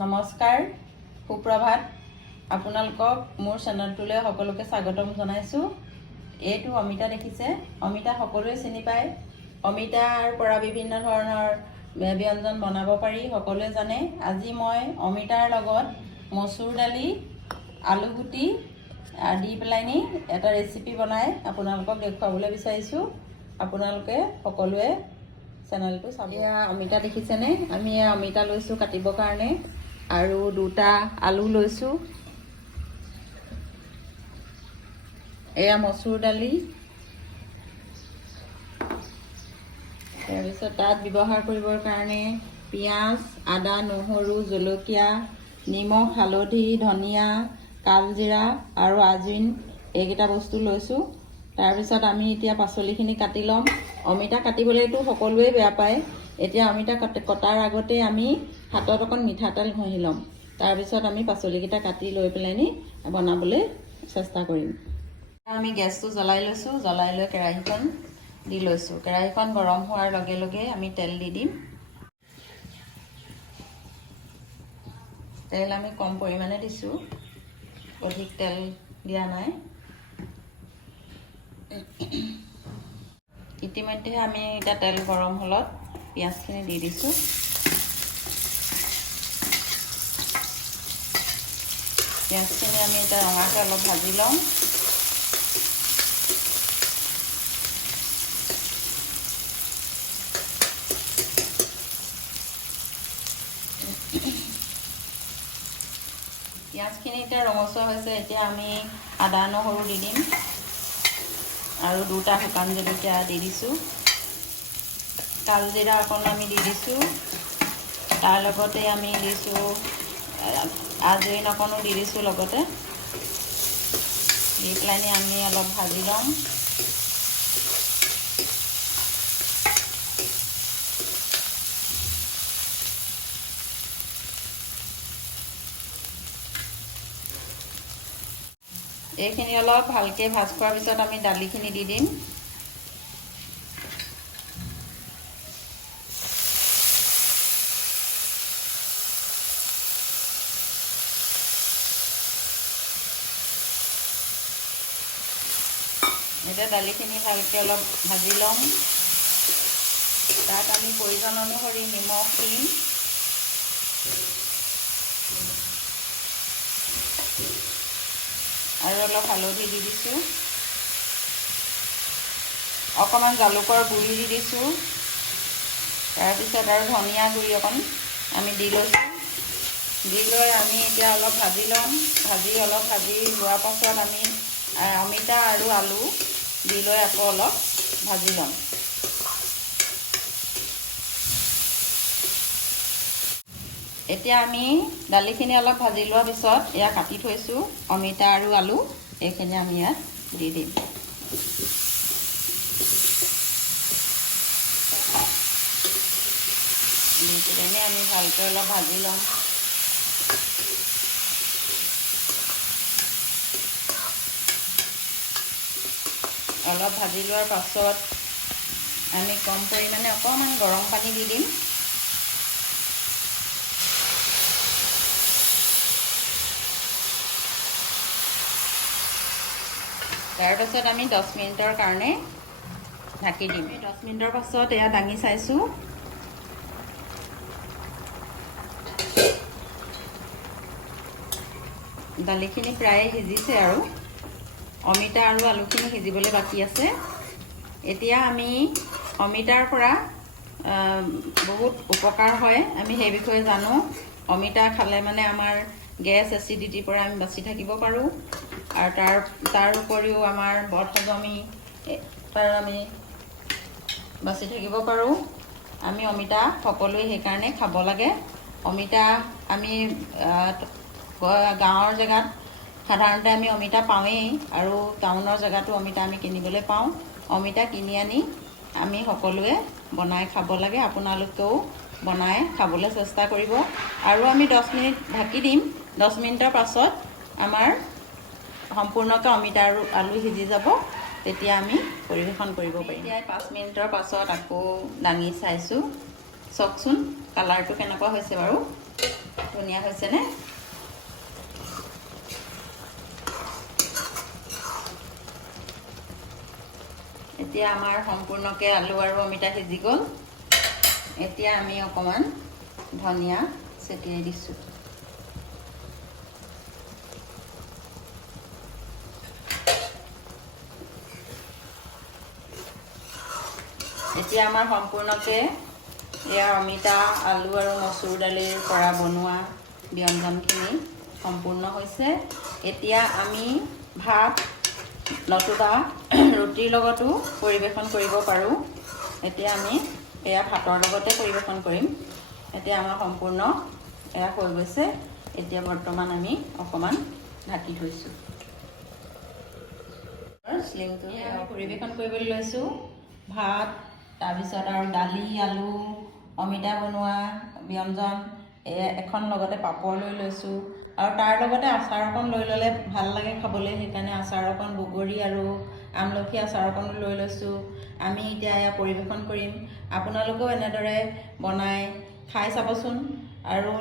নমস্কাৰ, সুপ্ৰভাত। আপোনালোকক মোৰ চেনেলটোলৈ সকলোকে স্বাগতম জনাইছোঁ। এইটো অমিতা দেখিছে, অমিতা সকলোৱে চিনি পায়। অমিতাৰ পৰা বিভিন্ন ধৰণৰ ব্যঞ্জন বনাব পাৰি, সকলোৱে জানে। আজি মই অমিতাৰ লগত মচুৰ দালি, আলুগুটি দি পেলাইনি এটা ৰেচিপি বনাই আপোনালোকক দেখুৱাবলৈ বিচাৰিছোঁ। আপোনালোকে সকলোৱে চেনেলটো চাব। এয়া অমিতা দেখিছেনে? আমি এয়া অমিতা লৈছোঁ কাটিবৰ কাৰণে আৰু দুটা আলু লৈছোঁ। এয়া মচুৰ দালি, তাৰপিছত তাত ব্যৱহাৰ কৰিবৰ কাৰণে পিঁয়াজ, আদা, নহৰু, জলকীয়া, নিমখ, হালধি, ধনিয়া, কালজিৰা আৰু আজওইন এইকেইটা বস্তু লৈছোঁ। তাৰপিছত আমি এতিয়া পাচলিখিনি কাটি ল'ম। অমিতা কাটিবলৈতো সকলোৱে বেয়া পায়। এতিয়া অমিতা কটাৰ আগতে আমি হাতত অকণ মিঠাতেল ঘঁহি ল'ম। তাৰপিছত আমি পাচলিকেইটা কাটি লৈ পেলাইনি বনাবলৈ চেষ্টা কৰিম। আমি গেছটো জ্বলাই লৈছোঁ। জ্বলাই লৈ কেৰাহীখন দি লৈছোঁ। কেৰাহীখন গৰম হোৱাৰ লগে লগে আমি তেল দি দিম। তেল আমি কম পৰিমাণে দিছোঁ, অধিক তেল দিয়া নাই। ইতিমধ্যে আমি এতিয়া তেল গৰম হ'লত পিঁয়াজখিনি দি দিছোঁ। পিঁয়াজখিনি আমি এতিয়া ৰঙাকৈ অলপ ভাজি ল'ম। পিঁয়াজখিনি এতিয়া ৰঙচুৱা হৈছে। এতিয়া আমি আদা নহৰু দি দিম আৰু দুটা শুকান জলকীয়া দি দিছোঁ। কালজিৰা অকণ আমি দি দিছোঁ। তাৰ লগতে আমি দিছোঁ আজওইন অকণো দি দিছোঁ লগতে। দি পেলাই আমি অলপ ভাজি ল'ম। এইখিনি অলপ ভালকৈ ভাজ খোৱাৰ পিছত আমি দালিখিনি দি দিম। এতিয়া দালিখিনি ভালকৈ অলপ ভাজি ল'ম। তাত আমি প্ৰয়োজন অনুসৰি নিমখ দিম। আৰু অলপ হালধি দি দিছোঁ। অকণমান জালুকৰ গুড়ি দি দিছোঁ। তাৰপিছত আৰু ধনিয়া গুড়ি অকণ আমি দি লৈছোঁ। দি লৈ আমি এতিয়া অলপ ভাজি ল'ম। অলপ ভাজি লোৱাৰ পাছত আমি অমিতা আৰু আলু দি লৈ আকৌ অলপ ভাজি ল'ম। এতিয়া আমি দালিখিনি অলপ ভাজি লোৱাৰ পিছত এয়া কাটি থৈছোঁ অমিতা আৰু আলু, এইখিনি আমি ইয়াত দি দিম। দি পেলাই আমি ভালকৈ অলপ ভাজি ল'ম। অলপ ভাজি লোৱাৰ পাছত আমি কম পৰিমাণে অকণমান গৰম পানী দি দিম। তাৰপাছত আমি 10 মিনিটৰ কাৰণে ঢাকি দিম। 10 মিনিটৰ পাছত এয়া দাঙি চাইছোঁ। দালিখিনি প্ৰায়ে সিজিছে আৰু অমিতা আৰু আলুখিনি সিজিবলৈ বাকী আছে। এতিয়া আমি অমিতাৰ পৰা বহুত উপকাৰ হয়, আমি সেই বিষয়ে জানো। অমিতা খালে মানে আমাৰ গেছ এচিডিটিৰ পৰা আমি বাচি থাকিব পাৰোঁ। আৰু তাৰ উপৰিও আমাৰ বদহজমি তাৰ আমি বাচি থাকিব পাৰোঁ। আমি অমিতা সকলোৱে সেইকাৰণে খাব লাগে। অমিতা আমি গাঁৱৰ জেগাত সাধাৰণতে আমি অমিতা পাওঁৱেই, আৰু টাউনৰ জেগাতো অমিতা আমি কিনিবলৈ পাওঁ। অমিতা কিনি আনি আমি সকলোৱে বনাই খাব লাগে। আপোনালোকেও বনাই খাবলৈ চেষ্টা কৰিব। আৰু আমি 10 মিনিট ঢাকি দিম। 10 মিনিটৰ পাছত আমাৰ সম্পূৰ্ণকৈ অমিতা আৰু আলু সিজি যাব। তেতিয়া আমি পৰিৱেশন কৰিব পাৰিম। এতিয়া 5 মিনিটৰ পাছত আকৌ দাঙি চাইছোঁ। চাওকচোন কালাৰটো কেনেকুৱা হৈছে বাৰু। ধুনীয়া হৈছেনে? এতিয়া আমাৰ সম্পূৰ্ণকৈ আলু আৰু অমিতা সিজি গ'ল। এতিয়া আমি অকণমান ধনিয়া ছটিয়াই দিছোঁ। এতিয়া আমাৰ সম্পূৰ্ণকৈ এয়া অমিতা, আলু আৰু মচুৰ দালিৰ পৰা বনোৱা ব্যঞ্জনখিনি সম্পূৰ্ণ হৈছে। এতিয়া আমি ভাত নতুবা ৰুটিৰ লগতো পৰিৱেশন কৰিব পাৰোঁ। এতিয়া আমি এয়া ভাতৰ লগতে পৰিৱেশন কৰিম। এতিয়া আমাৰ সম্পূৰ্ণ এয়া হৈ গৈছে। এতিয়া বৰ্তমান আমি অকণমান ঢাকি থৈছোঁ। স্লিমটো পৰিৱেশন কৰিবলৈ লৈছোঁ। ভাত, তাৰপিছত আৰু দালি, আলু, অমিতা বনোৱা ব্যঞ্জন, এখন লগতে পাপৰ লৈ লৈছোঁ আৰু তাৰ লগতে আচাৰ অকণ লৈ ল'লে ভাল লাগে খাবলৈ। সেইকাৰণে আচাৰ অকণ বগৰী আৰু আমলখি আচাৰ অকণো লৈ লৈছোঁ। আমি এতিয়া এয়া পৰিৱেশন কৰিম। আপোনালোকেও এনেদৰে বনাই খাই চাবচোন আৰু